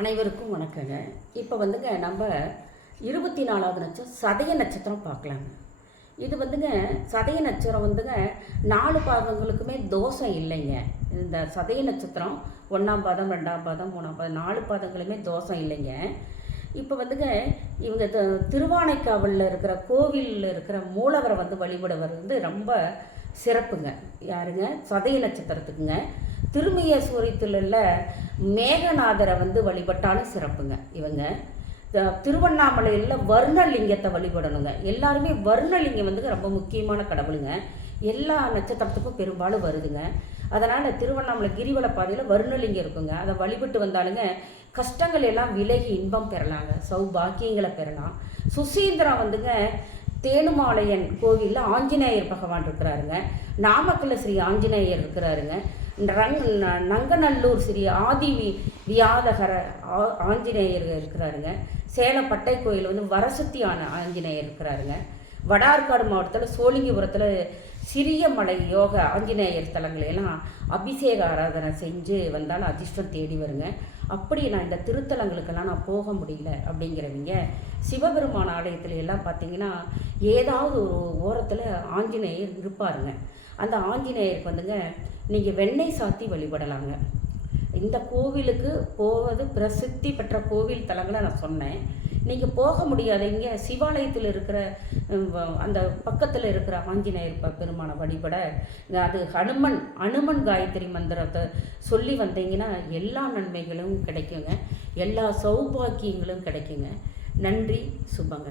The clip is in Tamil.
அனைவருக்கும் வணக்கங்க. இப்போ வந்துங்க நம்ம 24வது நட்சத்திரம் சதய நட்சத்திரம் பார்க்கலாங்க. இது வந்துங்க சதய நட்சத்திரம் வந்துங்க 4 பாதங்களுக்குமே தோஷம் இல்லைங்க. இந்த சதய நட்சத்திரம் 1ஆம் பாதம் 2ஆம் பாதம் 3ஆம் பாதம் 4 பாதங்களுமே தோஷம் இல்லைங்க. இப்போ வந்துங்க இவங்க திருவானைக்காவலில் இருக்கிற கோவிலில் இருக்கிற மூலவரை வந்து வழிபடுவது வந்து ரொம்ப சிறப்புங்க. யாருங்க? சதய நட்சத்திரத்துக்குங்க. திருமயேஸ்வரத்தில் உள்ள மேகநாதரை வந்து வழிபட்டாலும் சிறப்புங்க. இவங்க திருவண்ணாமலையில் வர்ணலிங்கத்தை வழிபடணுங்க. எல்லாருமே வர்ணலிங்கம் வந்து ரொம்ப முக்கியமான கடவுளுங்க. எல்லா நட்சத்திரத்துக்கும் பெரும்பாலும் வருதுங்க. அதனால் திருவண்ணாமலை கிரிவல பாதையில் வர்ணலிங்கம் இருக்குங்க. அதை வழிபட்டு வந்தாலுங்க கஷ்டங்கள் எல்லாம் விலகி இன்பம் பெறலாங்க, சௌபாக்கியங்களை பெறலாம். சுசீந்திரம் வந்துங்க தேனுமாலையன் கோவிலில் ஆஞ்சநேயர் பகவான் இருக்கிறாருங்க. நாமக்கல்ல ஸ்ரீ ஆஞ்சநேயர் இருக்கிறாருங்க. நங்கநல்லூர் ஸ்ரீ ஆதி வியாதகர ஆஞ்சநேயர் இருக்கிறாருங்க. சேலம் பட்டை கோயில் வந்து வரசுத்தியான ஆஞ்சநேயர் இருக்கிறாருங்க. வடார்காடு மாவட்டத்தில் சோழிங்கபுரத்தில் சிறிய மலை யோக ஆஞ்சநேயர் தலங்களையெல்லாம் அபிஷேக ஆராதனை செஞ்சு வந்தாலும் அதிர்ஷ்டம் தேடி வருங்க. அப்படி நான் இந்த திருத்தலங்களுக்கெல்லாம் நான் போக முடியல அப்படிங்கிறவங்க சிவபெருமான ஆலயத்துல எல்லாம் பார்த்தீங்கன்னா ஏதாவது ஒரு ஓரத்தில் ஆஞ்சநேயர் இருப்பாருங்க. அந்த ஆஞ்சநேயருக்கு வந்துங்க நீங்கள் வெண்ணெய் சாத்தி வழிபடலாங்க. இந்த கோவிலுக்கு போவது பிரசித்தி பெற்ற கோவில் தலங்களை நான் சொன்னேன். நீங்கள் போக முடியாதீங்க, சிவாலயத்தில் இருக்கிற அந்த பக்கத்தில் இருக்கிற ஆஞ்சநேயர் பெருமான வழிபட அது அனுமன் காயத்ரி மந்திரத்தை சொல்லி வந்தீங்கன்னா எல்லா நன்மைகளும் கிடைக்குங்க, எல்லா சௌபாக்கியங்களும் கிடைக்குங்க. நன்றி, சுபங்க.